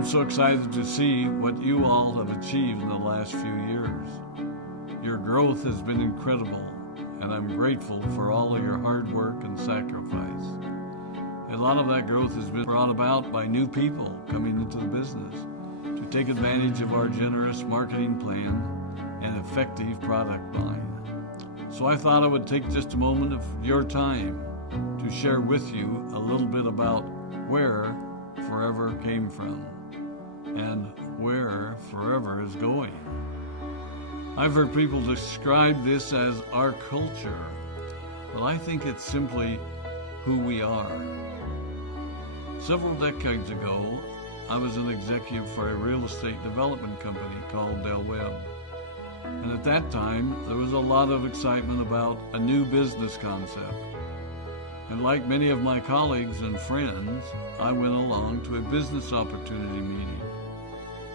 I'm so excited to see what you all have achieved in the last few years. Your growth has been incredible, and I'm grateful for all of your hard work and sacrifice. A lot of that growth has been brought about by new people coming into the business to take advantage of our generous marketing plan and effective product line. So I thought I would take just a moment of your time to share with you a little bit about where Forever came from and where Forever is going. I've heard people describe this as our culture, but I think it's simply who we are. Several decades ago, I was an executive for a real estate development company called Del Webb. And at that time, there was a lot of excitement about a new business concept. And like many of my colleagues and friends, I went along to a business opportunity meeting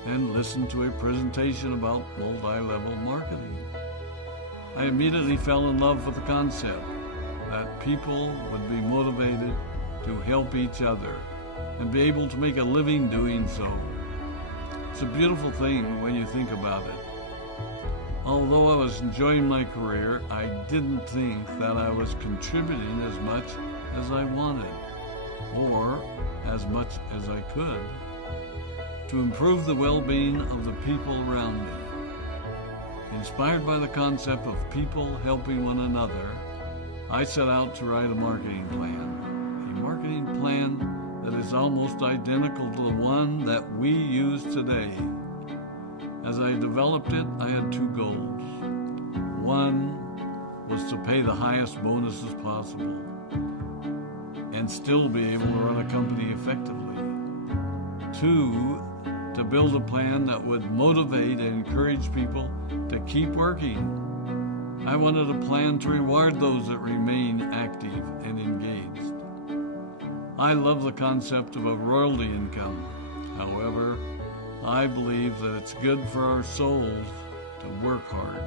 and listened to a presentation about multi-level marketing. I immediately fell in love with the concept that people would be motivated to help each other and be able to make a living doing so. It's a beautiful thing when you think about it. Although I was enjoying my career, I didn't think that I was contributing as much as I wanted, or as much as I could, to improve the well-being of the people around me. Inspired by the concept of people helping one another, I set out to write a marketing plan that is almost identical to the one that we use today. As I developed it, I had two goals. One was to pay the highest bonuses possible and still be able to run a company effectively. Two, to build a plan that would motivate and encourage people to keep working. I wanted a plan to reward those that remain active and engaged. I love the concept of a royalty income. However, I believe that it's good for our souls to work hard.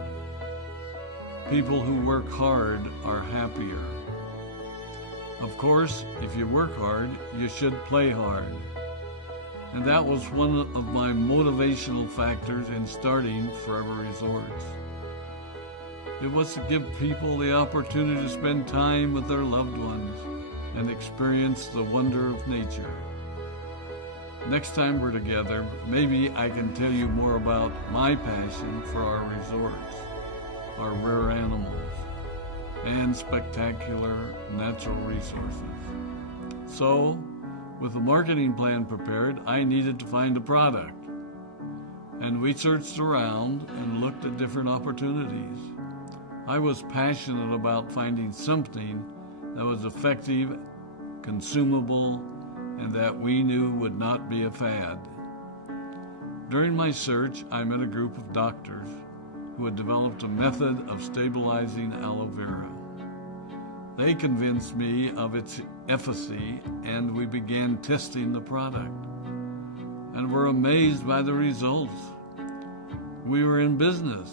People who work hard are happier. Of course, if you work hard, you should play hard. And that was one of my motivational factors in starting Forever Resorts. It was to give people the opportunity to spend time with their loved ones and experience the wonder of nature. Next time we're together, maybe I can tell you more about my passion for our resorts, our rare animals, and spectacular natural resources. So, with the marketing plan prepared, I needed to find a product. And we searched around and looked at different opportunities. I was passionate about finding something that was effective, consumable, and that we knew would not be a fad. During my search, I met a group of doctors who had developed a method of stabilizing aloe vera. They convinced me of its efficacy, and we began testing the product, and were amazed by the results. We were in business.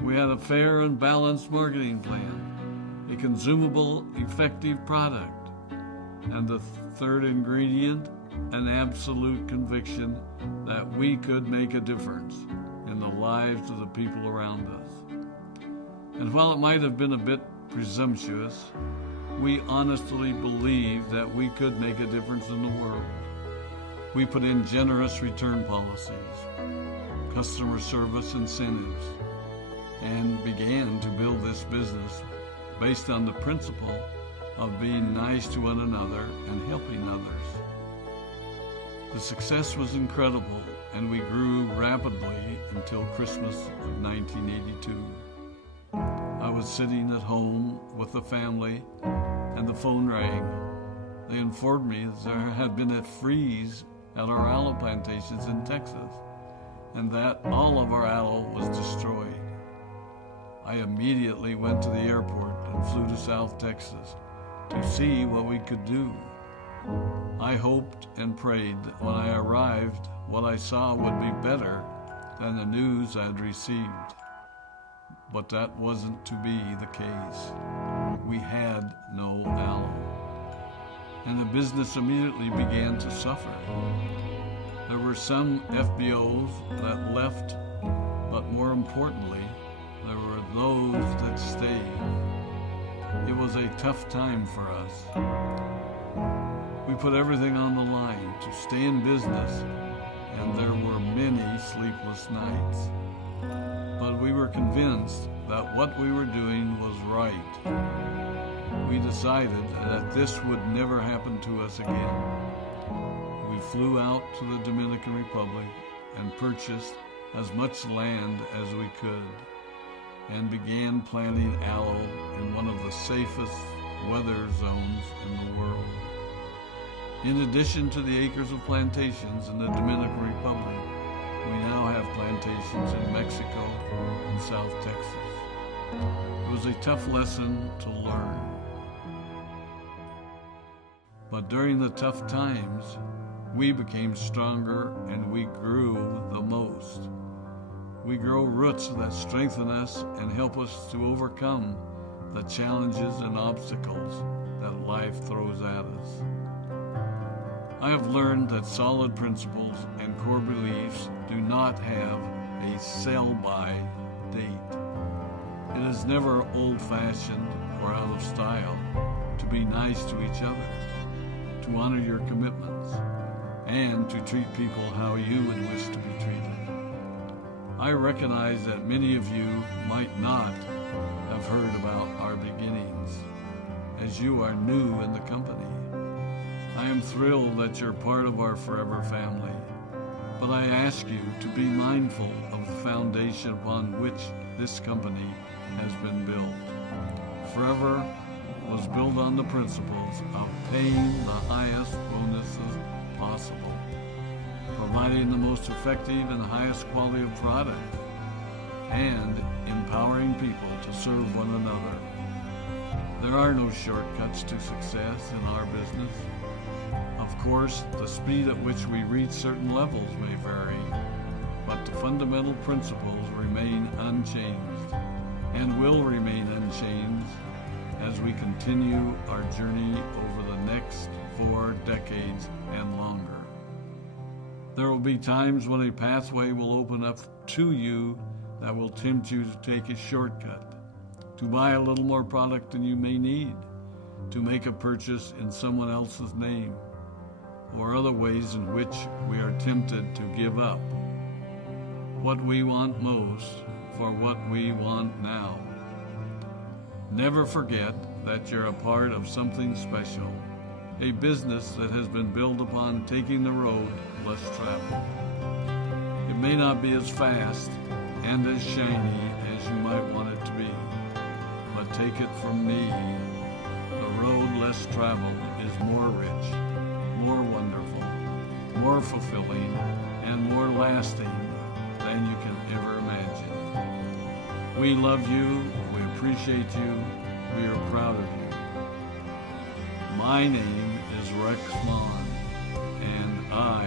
We had a fair and balanced marketing plan, a consumable, effective product, and the third ingredient, an absolute conviction that we could make a difference in the lives of the people around us. And while it might have been a bit presumptuous, we honestly believed that we could make a difference in the world. We put in generous return policies, customer service incentives, and began to build this business based on the principle of being nice to one another and helping others. The success was incredible, and we grew rapidly until Christmas of 1982. I was sitting at home with the family, and the phone rang. They informed me that there had been a freeze at our aloe plantations in Texas, and that all of our aloe was destroyed. I immediately went to the airport and flew to South Texas to see what we could do. I hoped and prayed that when I arrived, what I saw would be better than the news I had received. But that wasn't to be the case. We had no aloe, and the business immediately began to suffer. There There were some FBOs that left, but more importantly, there were those that stayed. It was a tough time for us. We put everything on the line to stay in business, and there were many sleepless nights. But we were convinced that what we were doing was right. We decided that this would never happen to us again. We flew out to the Dominican Republic and purchased as much land as we could and began planting aloe in one of the safest weather zones in the world. In addition to the acres of plantations in the Dominican Republic, we now have plantations in Mexico and South Texas. It was a tough lesson to learn. But during the tough times, we became stronger and we grew the most. We grow roots that strengthen us and help us to overcome the challenges and obstacles that life throws at us. I have learned that solid principles and core beliefs do not have a sell-by date. It is never old-fashioned or out of style to be nice to each other, to honor your commitments, and to treat people how you would wish to be treated. I recognize that many of you might not have heard about our beginnings, as you are new in the company. I am thrilled that you're part of our Forever family, but I ask you to be mindful of the foundation upon which this company has been built. Forever was built on the principles of paying the highest bonuses possible, providing the most effective and highest quality of product, and empowering people to serve one another. There are no shortcuts to success in our business. Of course, the speed at which we reach certain levels may vary, but the fundamental principles remain unchanged and will remain unchanged as we continue our journey over the next 4 decades and longer. There will be times when a pathway will open up to you that will tempt you to take a shortcut, to buy a little more product than you may need, to make a purchase in someone else's name, or other ways in which we are tempted to give up what we want most for what we want now. Never forget that you're a part of something special, a business that has been built upon taking the road less traveled. It may not be as fast and as shiny as you might want it to be, but take it from me, the road less traveled is more rich, more wonderful, more fulfilling, and more lasting than you can ever imagine. We love you, we appreciate you, we are proud of you. My name is Rex Mon, and I